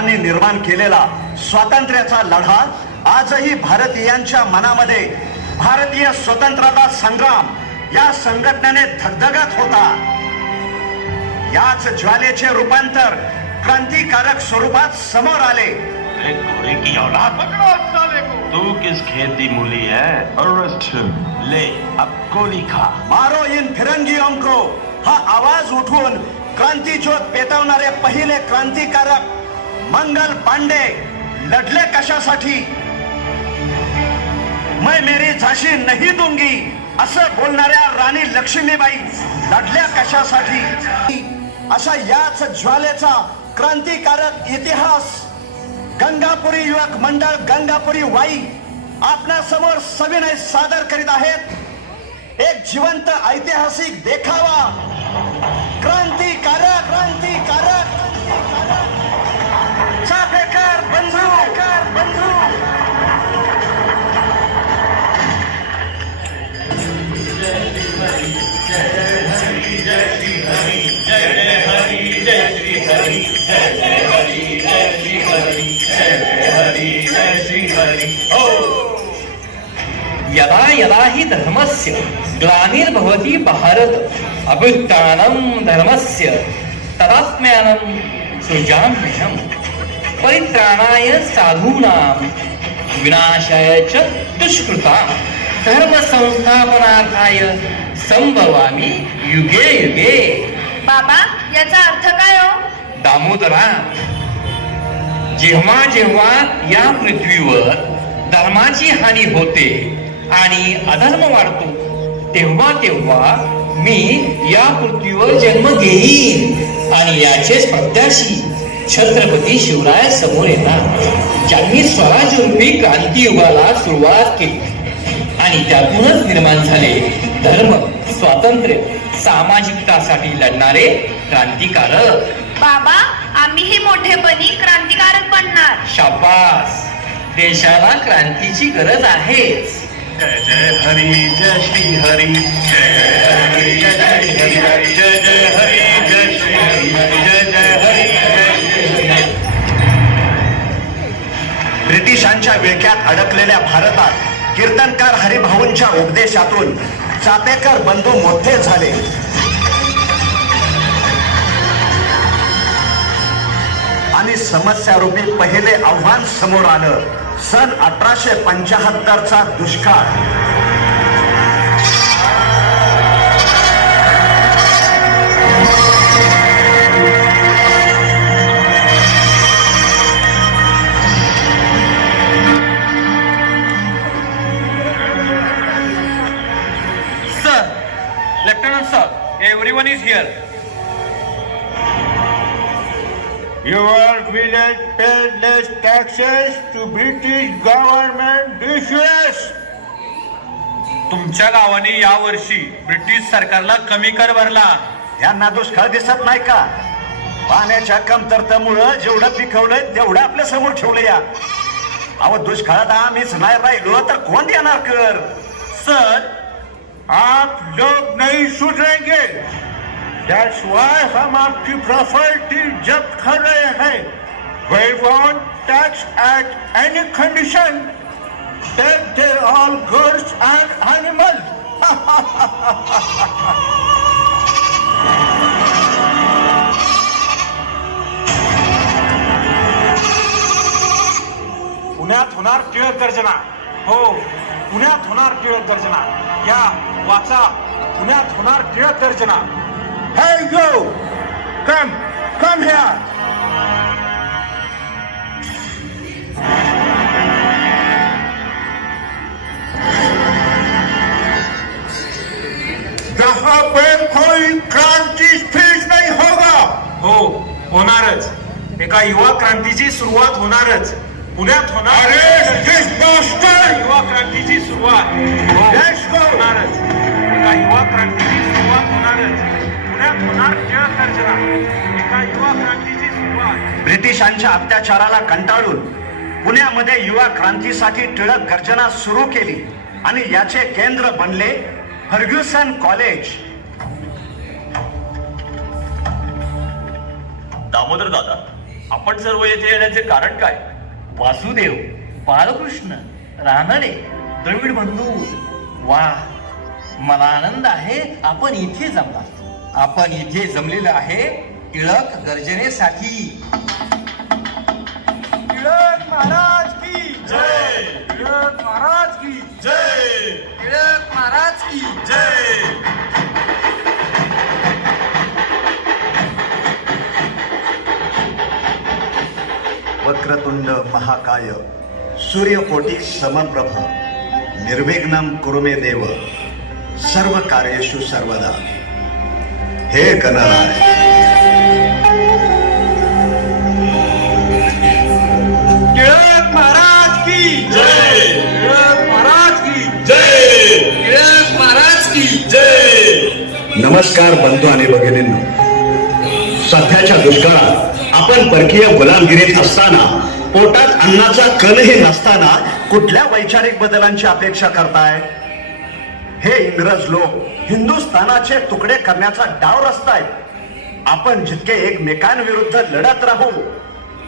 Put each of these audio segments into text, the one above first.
निर्माण केलेला स्वातंत्र्याचा लढा आजही भारतीयांच्या मनामध्ये भारतीय स्वतंत्रता संग्राम या संघटनेने धगधगत होता. याच ज्वालेचे रूपांतर क्रांतिकारक स्वरूपात समोर आले. की औलाद तू किस खेत मूली है? ले अब गोली खा. मारो इन फिरंगियों को. हा आवाज उठवून क्रांती ज्योत पेटवणारे पहिले क्रांतिकारक मंगल पांडे लढले कशासाठी? मैं मेरी झाशी नाही दुंगी असं बोलणाऱ्या राणी लक्ष्मीबाई लढल्या कशासाठी? अशा याच ज्वालेचा क्रांतिकारक इतिहास गंगापुरी युवक मंडळ गंगापुरी वाई आपल्यासमोर सविनय सादर करीत आहेत. एक जिवंत ऐतिहासिक देखावा. क्रांतिकारक क्रांतिकारक. यदा यदा हि धर्मस्य ग्लानिर्भवति भारत अभ्युत्थानं धर्मस्य तदात्म्यानं सृजाम्यहम् परित्राणाय साधूनां विनाशाय च दुष्कृता धर्म संस्थापनार्थाय संभवामि युगे युगे। बाबा याचा अर्थ काय हो? दामोदरा जेव्हा जेव्हा या पृथ्वीवर धर्माची हानी होते आणि अधर्म वाढतो तेव्हा तेव्हा मी या पृथ्वीवर जन्म घेईन आणि याचेच प्रत्याशी छत्रपती शिवराय समोर येतात ज्यांनी स्वराज रूपी क्रांती युगाला सुरुवात केली. आणि त्यातूनच निर्माण झाले धर्म स्वातंत्र्य सामाजिकतासाठी लढणारे क्रांतिकारक. बाबा आम्हीही मोठेपणी क्रांतिकारक बनणार. शाबास. देशाला क्रांतीची गरज आहेच. जय जय हरी जय श्री हरी. जय हरी जय जय हरी जय जय हरी जय श्री हरी जय ब्रिटिशांच्या विळख्यात अडकलेल्या भारतात कीर्तनकार हरिभाऊंच्या उपदेशातून चापेकर बंधू मोठे झाले. आणि समस्यारूपी पहिले आव्हान समोर आलं. सन अठराशे पंचाहत्तरचा दुष्काळ. Government this years. तुमच्या गावाने या वर्षी ब्रिटिश सरकारला कमी कर भरला. यांना दुष्काळ दिसत नाही का? पाण्याच्या कमतरतेमुळं जेवढं पिकवलंय तेवढं आपल्यासमोर ठेवलं या अहो दुष्काळात आम्हीच नाही राहिलो तर कोण देणार कर? सर आप लोग नहीं सुधरेंगे. That's why हम आपकी प्रॉपर्टी जब्त कर रहे हैं. We want tax at any condition, then they are all girls and animals. पुण्यात होणार टिळक गर्जना. हो पुण्यात होणार टिळक गर्जना. या वाचा. पुण्यात होणार टिळक गर्जना. हॅ यो कम कम ह्या यहाँ पे कोई क्रांति स्पीच नहीं होगा। हो होणारच. एका युवा क्रांतीची सुरुवात होणारच. पुण्यात होणार! युवा क्रांतीची सुरुवात. होणारच. एका युवा क्रांतीची सुरुवात होणारच. पुण्यात होणार टिळक गर्जना. एका युवा क्रांतीची सुरुवात. ब्रिटिशांच्या अत्याचाराला कंटाळून पुण्यामध्ये युवा क्रांतीसाठी टिळक गर्जना सुरू केली आणि याचे केंद्र बनले फर्ग्युसन कॉलेज. दामोदर दादा आपण सर्व येथे येण्याचे कारण काय? वासुदेव बालकृष्ण रानडे द्रविड बंधू वा मला आनंद आहे आपण इथे जमला. आपण इथे जमलेलं आहे टिळक गर्जनेसाठी. टिळक महाराज की जय! की जय वक्रतुंड महाकाय सूर्यकोटी समप्रभ निर्विघ्नं कुरु मे देव सर्व कार्येषु सर्वदा. हे गणराय. टिळक महाराज की जय! जय! नमस्कार बंधू आणि भगिनींना. सध्याच्या दुष्काळात आपण परकीय गुलामगिरीत असताना पोटात अन्नाचा कणही नसताना कुठल्या वैचारिक बदलांची अपेक्षा करताय? हे इंग्रज लोक हिंदुस्थानाचे तुकडे करण्याचा डाव रचतायत. आपण जितके एकमेकांविरुद्ध लढत राहू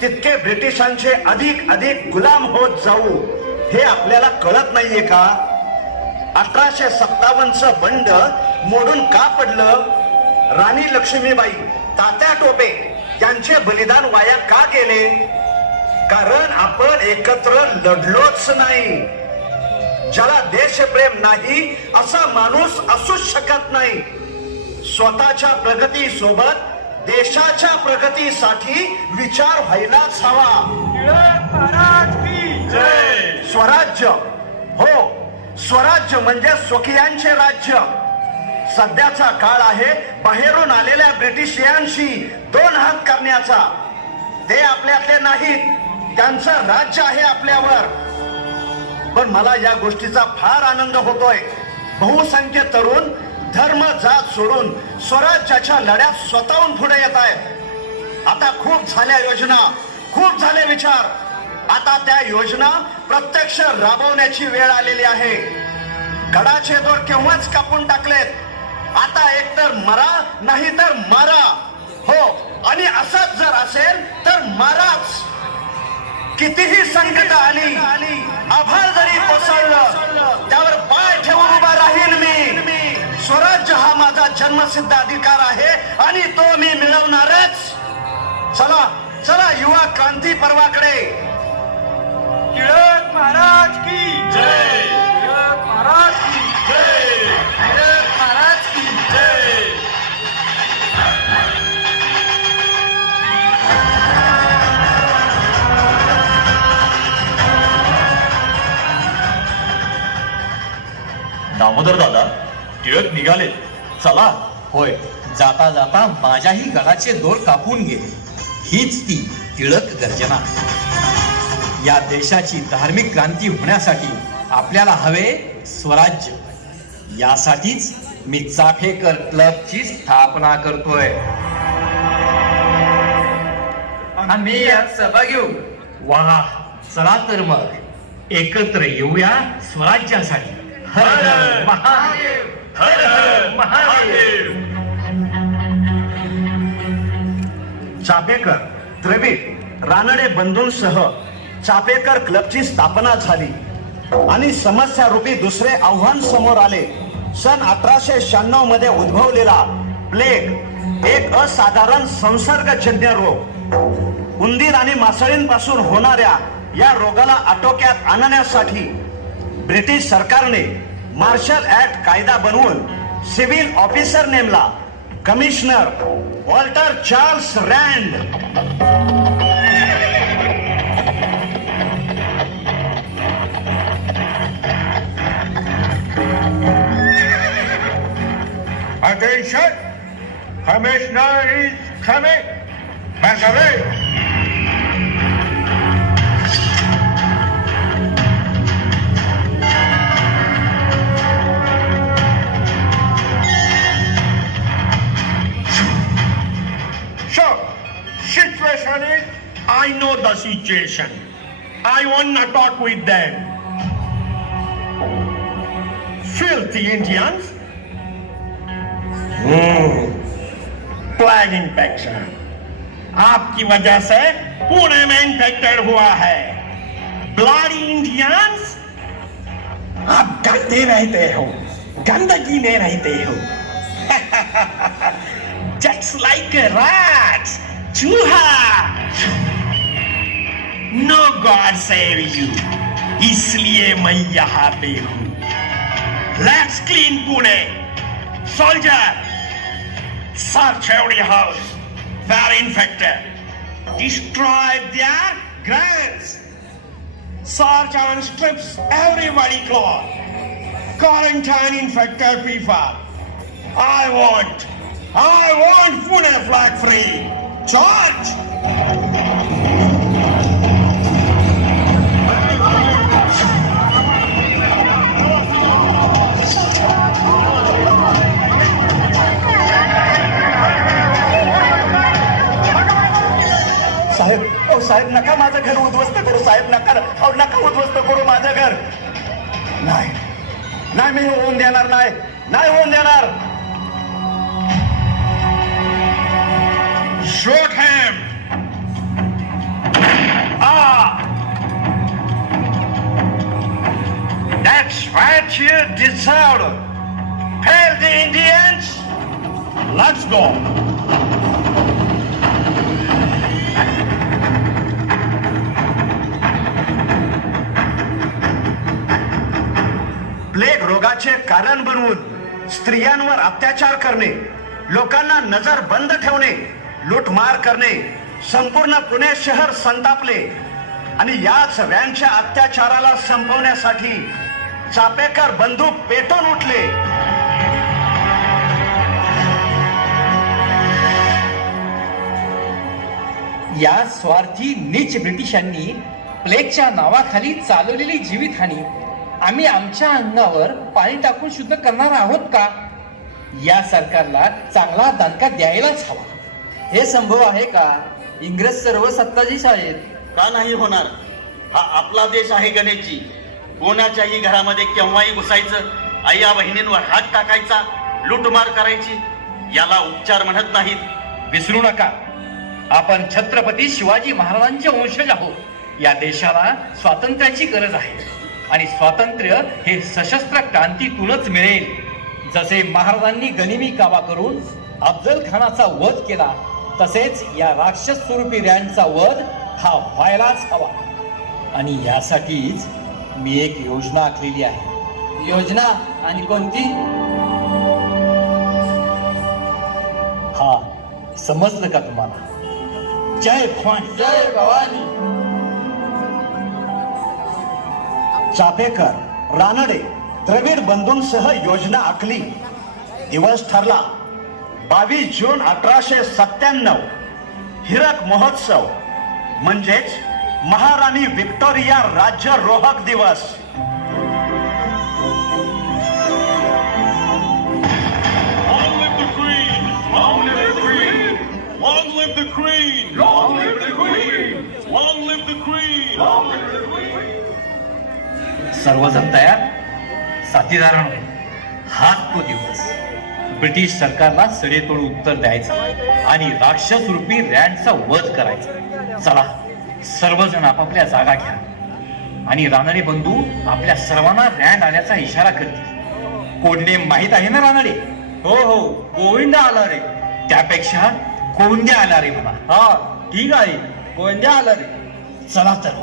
तितके ब्रिटिशांचे अधिक अधिक गुलाम होत जाऊ हे आपल्याला कळत नाहीये का? अठराशे सत्तावन्नच बंड मोडून का पडलं? राणी लक्ष्मीबाई तात्या टोपे यांचे बलिदान वाया का गेले? कारण आपण एकत्र लढलोच नाही. ज्याला देशप्रेम नाही असा माणूस असूच शकत नाही. स्वतःच्या प्रगती सोबत देशाच्या प्रगतीसाठी विचार व्हायलाच हवा. स्वराज्य. हो. स्वराज्य म्हणजे स्वकीयांचे राज्य. सध्याचा काळ आहे बाहेरून आलेल्या ब्रिटिशियांशी दोन हात करण्याचा. ते आपल्यातले नाहीत त्यांचं राज्य आहे आपल्यावर. पण मला या गोष्टीचा फार आनंद होतोय. बहुसंख्य तरुण धर्म जात सोडून स्वराज्याच्या लढ्यात स्वतःहून पुढे येत आहेत. आता खूप झाल्या योजना खूप झाले विचार. आता त्या योजना प्रत्यक्ष राबवण्याची वेळ आलेली आहे. गडाचे दोर केव्हाच कापून टाकलेत? आता एकतर मरा नाही तर मारा. हो आणि असंच जर असेल तर माराच. कितीही संकट आली आभाळ जरी कोसळलं त्यावर पाय ठेवून उभा राहील मी. स्वराज्य हा माझा जन्मसिद्ध अधिकार आहे आणि तो मी मिळवणारच. चला चला युवा क्रांती पर्वाकडे. टिळक महाराज की जय. टिळक महाराज की जय. टिळक महाराज की जय. दामोदर दादा टिळक निघाले. चला. होय. जाता जाता माझ्याही गळाचे दोर कापून गेले. हीच ती टिळक गर्जना. या देशाची धार्मिक क्रांती होण्यासाठी आपल्याला हवे स्वराज्य. यासाठीच मी चाफेकर क्लबची स्थापना करतोय. आम्ही यात सभा घेऊ वा चला तर मग एकत्र येऊया स्वराज्यासाठी. हर हर महादेव हर हर महादेव. चापेकर द्रविड रानडे बंधूंसह चापेकर क्लबची स्थापना झाली. आणि समस्या रूपी दुसरे आव्हान समोर आले. सन अठराशे शहाण्णवमध्ये उद्भवलेला प्लेग एक असाधारण संसर्गजन्य रोग. उंदीर आणि मासळींपासून होणाऱ्या या रोगाला आटोक्यात आणण्यासाठी ब्रिटिश सरकारने मार्शल ऍक्ट कायदा बनवून सिव्हिल ऑफिसर नेमला commissioner Walter Charles Rand. Commissioner is coming! Back away! Situation is, I know the situation. I want to talk with them. Filthy Indians Plague infection. आपकी वजह से पुणे में इंफेक्टेड हुआ है। Bloody Indians आप गंदे रहते हो। गंदगी में रहते हो। जस्ट लाइक रैट चूहा। नो गॉड सेव यू इसलिए मैं यहाँ पे हूँ। Let's clean Pune. Soldier search every house they're infected destroy their graves search on strips everybody close quarantine infected people i want i want Pune flag free. Charge नाही होऊन देणार him ah that's what you deserve Tell the Indians let's go plague रोगाचे कारण बनवून स्त्रियांवर अत्याचार करणे लोकांना नजर बंद ठेवणे लूटमार करणे संपूर्ण पुणे शहर संतापले आणि याच व्यांच्या अत्याचाराला संपवण्यासाठी चापेकर बंदूक पेटून उठले. या स्वार्थी नीच ब्रिटिशांनी प्लेगच्या नावाखाली चालवलेली जीवितहानी आम्ही आमच्या अंगावर पाणी टाकून शुद्ध करणार आहोत का? या सरकारला चांगला दणका द्यायलाच हवा. हे संभव आहे का? इंग्रज सर्व सत्ताधीश आहेत का नाही होणार? हा आपला देश आहे गणेशजी. कोणाच्याही घरामध्ये केव्हाही घुसायचं आईया बहिणींवर हात टाकायचा लूटमार करायची याला उपचार म्हणत नाहीत. विसरू नका. आपण छत्रपती शिवाजी महाराजांचे वंशज आहोत. या देशाला स्वातंत्र्याची गरज आहे. आणि स्वातंत्र्य हे सशस्त्र क्रांतीतूनच मिळेल. जसे महाराजांनी गनिमी कावा करून अफजल खानाचा वध केला तसेच या राक्षस स्वरूपी रॅनचा वध हा व्हायलाच हवा. आणि यासाठीच मी एक योजना आखलेली आहे. योजना? आणि कोणती? हा समजलं का तुम्हाला? जय भवानी. जय भवानी. चापेकर रानडे द्रविड बंधूंसह योजना आखली दिवस ठरला बावीस जून अठराशे सत्त्याण्णव हिरक महोत्सव म्हणजेच महाराणी व्हिक्टोरिया राज्य रोहक दिवस Long live the Queen! Long live the Queen! Long live the Queen! Long live the Queen! सर्वजण तयार साथीदारांनो हाच तो दिवस. ब्रिटिश सरकारला सडेतोड उत्तर द्यायचं आणि राक्षस रूपी रँडचा वध करायचा. चला सर्वजण आपापल्या जागा घ्या. आणि रानडे बंधू आपल्या सर्वांना रँड आल्याचा इशारा करतील कोडने माहीत आहे ना रानडे? हो हो गोविंद आला रे. त्यापेक्षा गोंद्या आला रे म्हणा. हा ठीक आहे गोंद्या आला रे. चला तर.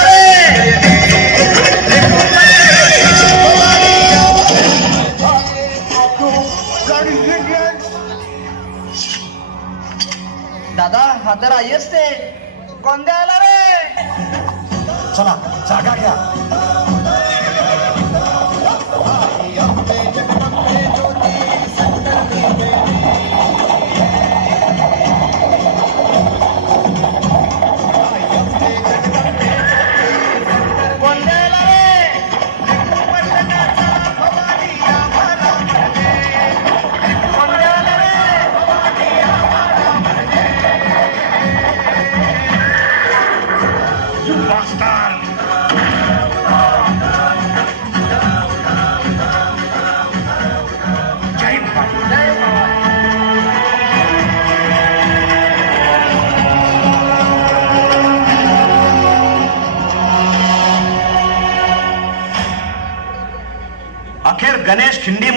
असते तर आहेच कोणत्या आला रे चला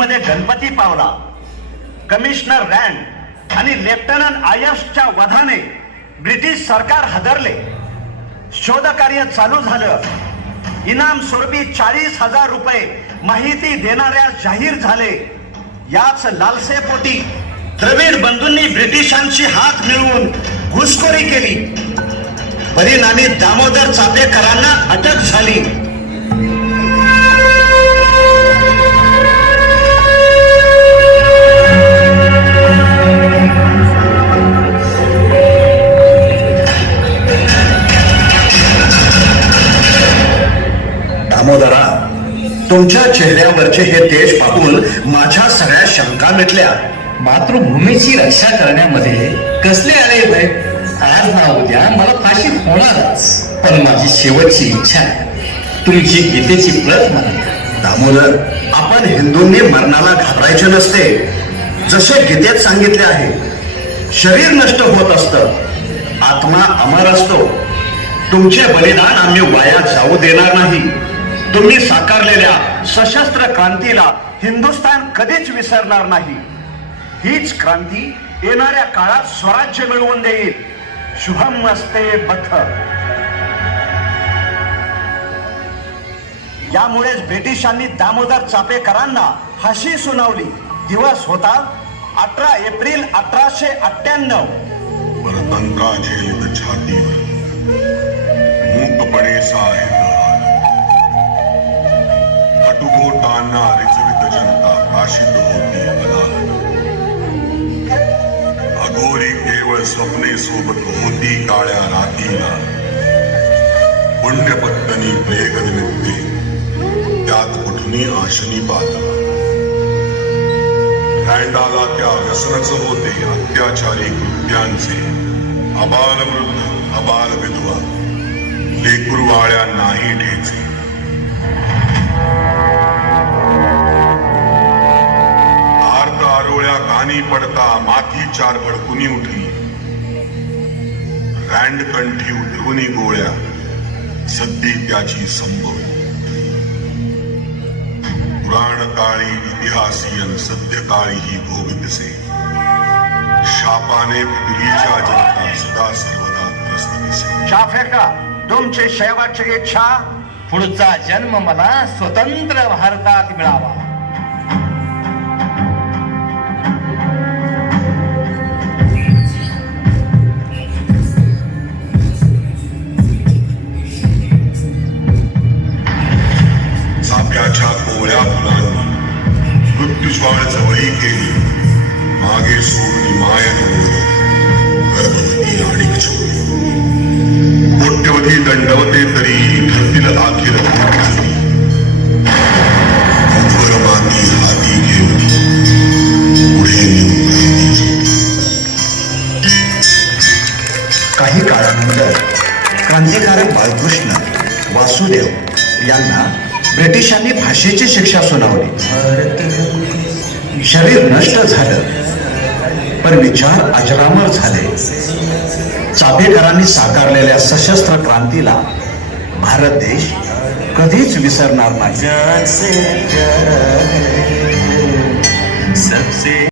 मध्ये गणपती पावला. कमिशनर रँड आणि लेफ्टनंट आयशच्या वधाने ब्रिटिश सरकार हादरले. शोधकार्य चालू झालं. इनाम स्वरूपी चाळीस हजार रुपये माहिती देणाऱ्या जाहीर झाले. याच लालसेपोटी द्रविड बंधूंनी ब्रिटिशांशी हात मिळवून घुसखोरी केली. परिणामी दामोदर चापेकरांना अटक झाली. दामोदरा तुमच्या चेहऱ्यावरचे हे तेज पाहून माझ्या सगळ्या शंका मिटल्या. मातृभूमीची रक्षा करण्यामध्ये कसले आले भय? आज ना उद्या मला फाशी होणारच पण माझी शेवटची इच्छा आहे. तुमची गीतेची प्रत मला दामोदर आपण हिंदूंनी मरणाला घाबरायचे नसते. जसे गीतेत सांगितले आहे शरीर नष्ट होत असतं आत्मा अमर असतो. तुमचे बलिदान आम्ही वाया जाऊ देणार नाही. तुम्ही साकारलेल्या सशस्त्र क्रांतीला हिंदुस्थान कधीच विसरणार नाही. हीच क्रांती येणाऱ्या काळात स्वराज्य मिळवून देईल. शुभम असते पथ यामुळेच ब्रिटिशांनी दामोदर चापेकरांना फाशी सुनावली. दिवस होता अठरा एप्रिल अठराशे अठ्ठ्याण्णव. परतंत्रा झेलित छातीवर. मूकपणे साहेब कटुगोटांना रिचवित जनता काशीत होती अनाथ अघोरी केवळ स्वप्ने सोबत होती काळ्या रातीला. पुण्यपत्तनी प्रेग निमित्ते त्यात कुठुनी आशनी पाहता. रँडाला त्या व्यसनच होते अत्याचारी कृत्यांचे. अबाल वृद्ध अबाल विधवा लेकुरवाळ्या नाही ठेचे. आरोळ्या कानी पडता माथी चार भडकुनी उठली? रँड कंठी उठवणी गोळ्या सद्दी त्याची संभव. पुराण काळी इतिहासीयन सद्य काळी ही भोग दिसे. शापाने पृथ्वीच्या जनता सदा सर्वदा त्रस्त दिसे. शाफेका तुमची शेवटची इच्छा? पुढचा जन्म मला स्वतंत्र भारतात मिळावा. केली मागे सोडली माय गर्भवती आणि कोट्यवधी दंडवते तरी धरतील अखेर माती हाती घेऊन पुढे काही काळानंतर क्रांतिकारक बाळकृष्ण वासुदेव यांना ब्रिटिशांनी भाषेची शिक्षा सुनावली. शरीर नष्ट झालं. पण विचार अजरामर झाले. चापेकरांनी साकारलेल्या सशस्त्र क्रांतीला भारत देश कधीच विसरणार नाही.